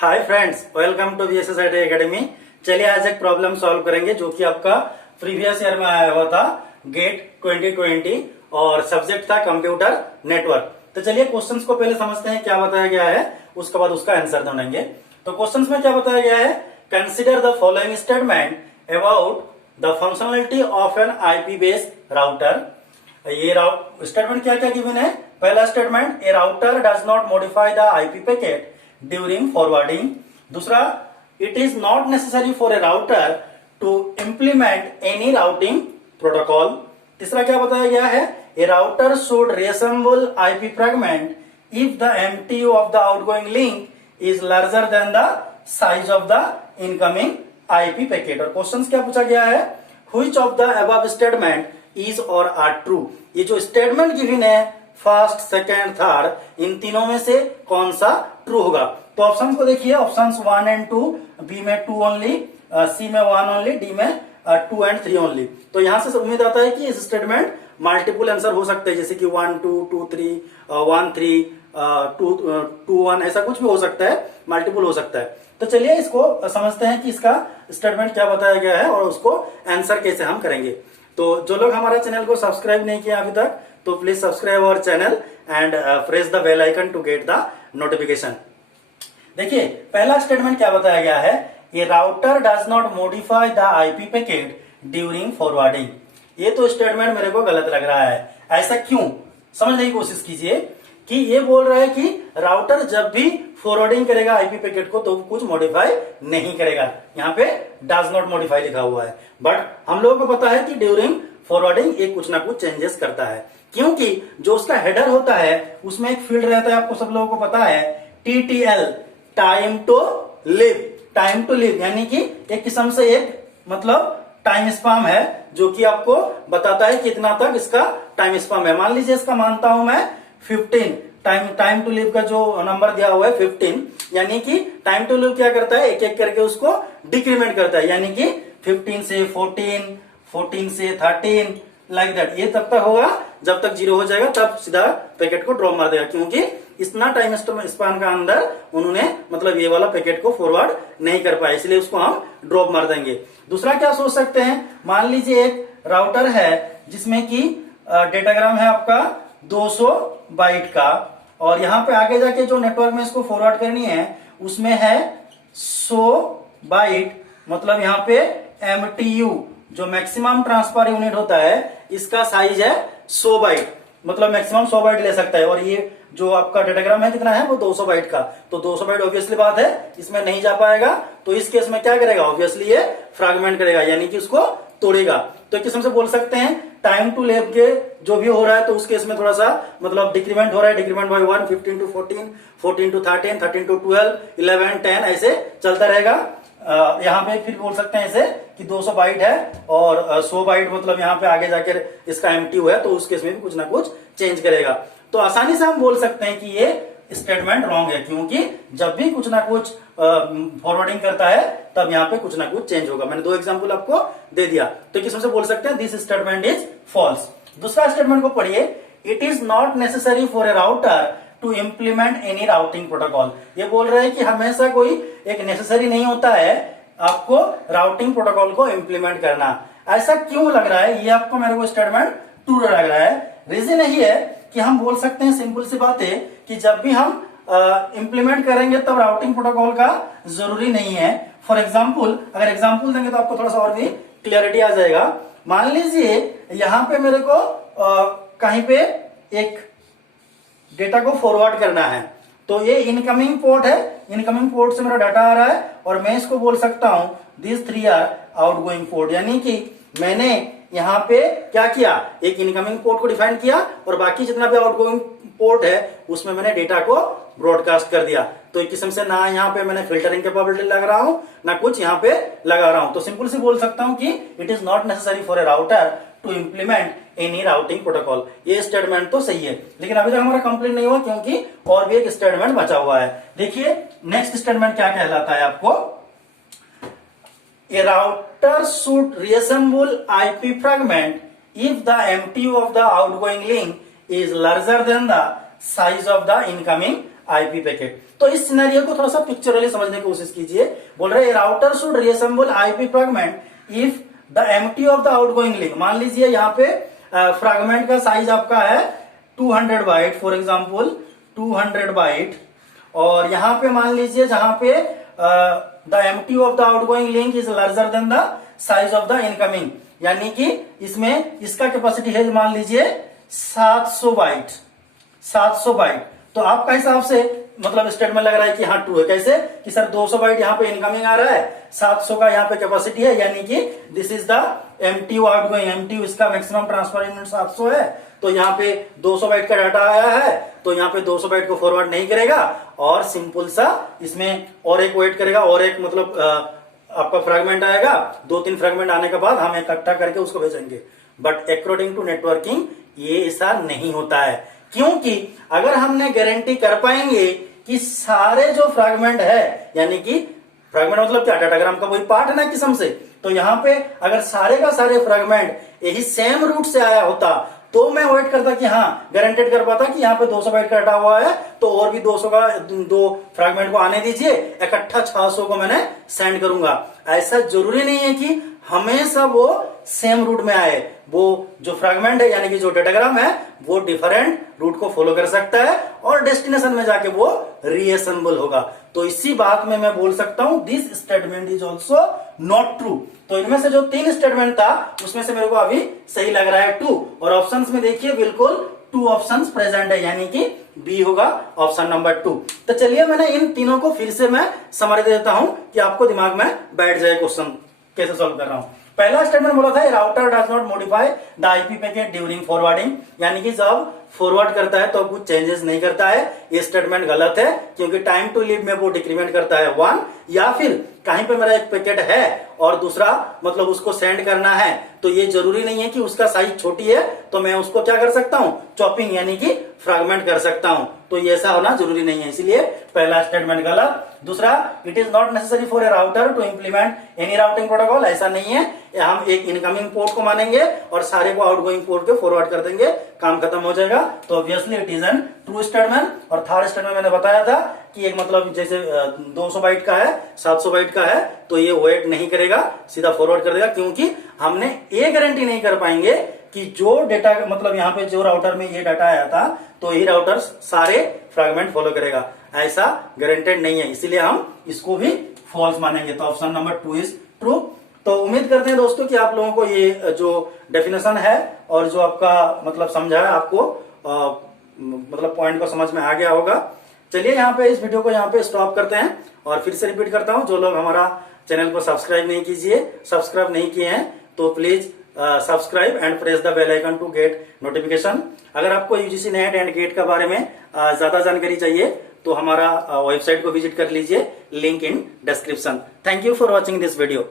Hi friends, welcome to VSS IT academy. चलिए आज एक प्रॉब्लम सॉल्व करेंगे जो कि आपका प्रीवियस ईयर में आया हुआ था गेट 2020 और सब्जेक्ट था कंप्यूटर नेटवर्क। तो चलिए क्वेश्चंस को पहले समझते हैं क्या बताया गया है, उसके बाद उसका आंसर ढूंढेंगे। तो क्वेश्चंस में क्या बताया गया है, consider the following statement about the functionality of an IP based router. ये स्टेटमेंट क्या क्या गिवन है। पहला statement, a router does not modify the IP packet during forwarding. दूसरा, it is not necessary for a router to implement any routing protocol. तीसरा क्या बताया गया है, a router should reassemble IP fragment if the MTU of the outgoing link is larger than the size of the incoming IP packet. और question क्या पूछा गया है, which of the above statement is और आर ट्रू। ये जो statement given है first, second, third, इन तीनों में से कौन सा ट्रू होगा। तो ऑप्शंस को देखिए, ऑप्शंस 1 एंड 2, बी में 2 ओनली, सी में 1 ओनली, डी में 2 एंड 3 ओनली। तो यहां से उम्मीद आता है कि इस स्टेटमेंट मल्टीपल आंसर हो सकते हैं, जैसे कि 1 2 2 3 1 3 2 1, ऐसा कुछ भी हो सकता है, मल्टीपल हो सकता है। तो चलिए इसको समझते हैं कि इसका स्टेटमेंट क्या बताया गया है और उसको आंसर कैसे हम करेंगे। तो जो लोग हमारे चैनल को सब्सक्राइब नहीं किया अभी तक, तो please subscribe our channel and press the bell icon to get the notification. देखिए पहला स्टेटमेंट क्या बताया गया है, ये router does not modify the IP packet during forwarding. ये तो स्टेटमेंट मेरे को गलत लग रहा है। ऐसा क्यों, समझने की कोशिश कीजिए कि ये बोल रहा है कि राउटर जब भी फॉरवर्डिंग करेगा IP पैकेट को तो कुछ मॉडिफाई नहीं करेगा। यहाँ पे डज नॉट मॉडिफाई लिखा हुआ है, बट हम लोगों को पता है कि ड्यूरिंग फॉरवर्डिंग ये कुछ ना कुछ चेंजेस करता है, क्योंकि जो उसका हेडर होता है उसमें एक फील्ड रहता है, आपको सब लोगों को पता है, TTL, time to live. Time to live यानी कि एक किस्म से एक मतलब टाइम स्पैम है जो कि आपको बताता है कितना तक इसका टाइम स्पैम है। मान लीजिए इसका मानता हूं मैं 15, टाइम टू लिव का जो नंबर दिया हुआ है 15, यानी कि टाइम टू लिव क्या करता है, एक एक करके उसको डिक्रीमेंट करता है, यानी कि 15 से 14, 14 से 13, लाइक दैट। ये तब तक होगा जब तक 0 हो जाएगा, तब सीधा पैकेट को ड्रॉप मार देगा, क्योंकि इतना टाइम स्पान का अंदर उन्होंने मतलब ये वाला पैकेट को फॉरवर्ड नहीं कर पाया, इसलिए उसको हम ड्रॉप मार देंगे। दूसरा क्या सोच सकते हैं, मान लीजिए एक राउटर है जिसमें कि डेटाग्राम है आपका 200 बाइट का, और यहाँ पे आगे जाके जो नेटवर्क में इसको फॉरवर्ड करनी है उसमें है 100 बाइट, मतलब यहाँ पे MTU जो मैक्सिमम ट्रांसफर यूनिट होता है इसका साइज है 100 बाइट, मतलब मैक्सिमम 100 बाइट ले सकता है। और ये जो आपका डेटाग्राम है कितना है, वो 200 बाइट का, तो 200 बाइट ऑब्वियसली बात है इसमें नहीं जा पाएगा। तो इस केस में क्या करेगा, ऑब्वियसली ये फ्रैगमेंट करेगा, यानी कि उसको तोड़ेगा। तो एक किस्म से बोल सकते हैं टाइम टू लिव के जो भी हो रहा है तो उस केस में थोड़ा सा मतलब डिक्रीमेंट हो रहा है, decrement bye 1, 15 to 14, 14 to 13, 13 to 12, 11, 10, ऐसे चलता रहेगा। यहाँ पे फिर बोल सकते हैं ऐसे कि 200 बाइट है और 100 बाइट मतलब यहाँ पे आगे जाकर इसका MTU है, तो उस केस में भी कुछ ना कुछ चेंज करेगा। तो आसानी से हम बोल सकते हैं कि ये स्टेटमेंट रॉन्ग है, क्योंकि जब भी कुछ ना कुछ फॉरवर्डिंग करता है तब यहाँ पे कुछ ना कुछ चेंज होगा। मैंने 2 एग्जांपल आपको दे दिया, तो किस से बोल सकते हैं दिस स्टेटमेंट इज फॉल्स। दूसरा स्टेटमेंट को पढ़िए, it is not necessary for a router to implement any routing protocol. ये बोल रहे हैं कि हमेशा कोई एक नेसेसरी नहीं होता है आपको राउटिंग प्रोटोकॉल को इम्प्लीमेंट करना। ऐसा क्यों लग रहा है, ये आपको मेरे को स्टेटमेंट ट्रू लग रहा है। रीजन यही है कि हम बोल सकते हैं सिंपल सी बात है कि जब भी हम इम्प्लीमेंट करेंगे तब राउटिंग प्रोटोकॉल का जरूरी नहीं है। फॉर एग्जाम्पल, अगर एग्जाम्पल देंगे तो आपको थोड़ा सा और भी क्लियरिटी आ जाएगा। मान लीजिए यहाँ पे मेरे को कहीं पे एक डेटा को फॉरवर्ड करना है, तो ये इनकमिंग पोर्ट है, इनकमिंग पोर्ट से मेरा डाटा आ रहा है और मैं इसको बोल सकता हूं दिस 3 आर आउटगोइंग पोर्ट, यानी कि मैंने यहाँ पे क्या किया, एक इनकमिंग पोर्ट को डिफाइन किया और बाकी जितना भी आउटगोइंग पोर्ट है उसमें मैंने डेटा को ब्रॉडकास्ट कर दिया। तो एक किस्म से ना यहाँ पे मैंने फिल्टरिंग कैपेबिलिटी लगा रहा हूं ना कुछ यहाँ पे लगा रहा हूं। तो सिंपल से बोल सकता हूं कि it is not necessary for a router to implement any routing protocol. ये स्टेटमेंट तो सही है, लेकिन अभी तक हमारा कंप्लीट नहीं हुआ क्योंकि और भी एक स्टेटमेंट बचा हुआ है। देखिए नेक्स्ट स्टेटमेंट क्या कहलाता है आपको, a router should reassemble IP fragment if the MTU of the outgoing link is larger than the size of the incoming IP packet. तो इस सिनेरियो को थोड़ा सा पिक्चरली समझने की कोशिश कीजिए। बोल रहे router should reassemble IP fragment if the empty of the outgoing link. मान लीजिए यहाँ पे फ्रैगमेंट का साइज आपका है 200 बाइट, फॉर एग्जांपल 200 बाइट, और यहाँ पे मान लीजिए जहां पे the empty of the outgoing link is larger than the size of the incoming, यानी कि इसमें इसका कैपेसिटी है मान लीजिए 700 बाइट, 700 बाइट। तो आपका हिसाब से मतलब स्टेटमेंट लग रहा है कि हाँ 2 है। कैसे कि सर 200 बाइट यहाँ पे इनकमिंग आ रहा है, 700 का यहाँ पे कैपेसिटी है, यानी कि this is the MTU outgoing. MTU इसका मैक्सिमम ट्रांसफर यूनिट 700 है, तो यहाँ पे 200 बाइट का डाटा आया है, तो यहाँ पे 200 बाइट को फॉरवर्ड नहीं करेगा और सिंपल सा इसमें और एक वेट करेगा, और एक मतलब आपका फ्रैगमेंट आएगा, 2-3 फ्रैगमेंट आने के बाद हम इकट्ठा करके उसको भेजेंगे। बट अकॉर्डिंग टू नेटवर्किंग ये ऐसा नहीं होता है, क्योंकि अगर हमने गारंटी कर पाएंगे कि सारे जो फ्रैगमेंट है, यानी कि फ्रैगमेंट मतलब क्या, डाटाग्राम का वही पार्ट है ना किस्म से, तो यहाँ पे अगर सारे का सारे फ्रैगमेंट यही सेम रूट से आया होता तो मैं वेट करता कि हाँ गारंटेड कर पाता कि यहाँ पे 200 बाइट का डाटा हुआ है, तो और भी 200 का 2 फ्रैगमेंट को आने दीजिए, इकट्ठा 600 को मैंने सेंड करूंगा। ऐसा जरूरी नहीं है कि हमेशा वो सेम रूट में आए। वो जो फ्रैगमेंट है यानी कि जो डाटाग्राम है वो डिफरेंट रूट को फॉलो कर सकता है और डेस्टिनेशन में जाके वो रीअसेंबल होगा। तो इसी बात में मैं बोल सकता हूं this statement is also not true. तो इनमें से जो 3 स्टेटमेंट था उसमें से मेरे को अभी सही लग रहा है 2, और ऑप्शंस में देखिए बिल्कुल 2 ऑप्शंस प्रेजेंट है, यानी कि बी होगा ऑप्शन नंबर 2। तो चलिए मैंने इन तीनों को फिर से मैं समझ देता हूं कि आपको दिमाग में बैठ जाए क्वेश्चन कैसे सॉल्व कर रहा हूं। पहला स्टेटमेंट बोला था router does not modify the IP packet during forwarding, यानी कि जब फॉरवर्ड करता है तो कुछ चेंजेस नहीं करता है। ये स्टेटमेंट गलत है, क्योंकि टाइम टू लीव में वो डिक्रीमेंट करता है 1, या फिर कहीं पे मेरा एक पैकेट है और दूसरा मतलब उसको सेंड करना है, तो ये जरूरी नहीं है कि उसका साइज छोटी है तो मैं उसको क्या कर सकता हूं, चॉपिंग यानी कि फ्रैगमेंट कर सकता हूं। तो ये ऐसा होना जरूरी नहीं है, इसलिए पहला स्टेटमेंट गलत। दूसरा, it is not necessary for a router to implement any routing protocol, ऐसा नहीं है। हम एक इनकमिंग पोर्ट को मानेंगे और सारे को आउटगोइंग पोर्ट के फॉरवर्ड कर देंगे, काम खत्म हो जाएगा। तो obviously it is an true statement. और थर्ड स्टेटमेंट मैंने बताया था कि एक मतलब जैसे 200 बाइट का है, 700 बाइट का है, तो ये वेट नहीं करेगा, सीधा फॉरवर्ड कर देगा, क्योंकि हमने ये गारंटी नहीं कर पाएंगे कि जो डेटा मतलब यहाँ पे जो राउटर में ये डाटा आया था तो ये राउटर सारे फ्रैगमेंट फॉलो करेगा, ऐसा गारंटेड नहीं है, इसीलिए हम इसको भी फॉल्स मानेंगे। तो ऑप्शन नंबर 2 इज ट्रू। तो उम्मीद करते हैं दोस्तों कि आप लोगों को ये जो डेफिनेशन है और जो आपका मतलब समझा है आपको मतलब पॉइंट को समझ में आ गया होगा। चलिए यहाँ पे इस वीडियो को यहाँ पे स्टॉप करते हैं और फिर से रिपीट करता हूँ, जो लोग हमारा चैनल को सब्सक्राइब नहीं किए हैं तो please subscribe and press the bell icon to get notification. अगर आपको यूजीसी नेट एंड गेट के बारे में ज्यादा जानकारी चाहिए तो हमारा वेबसाइट को विजिट कर लीजिए, link in description. Thank you for watching this video.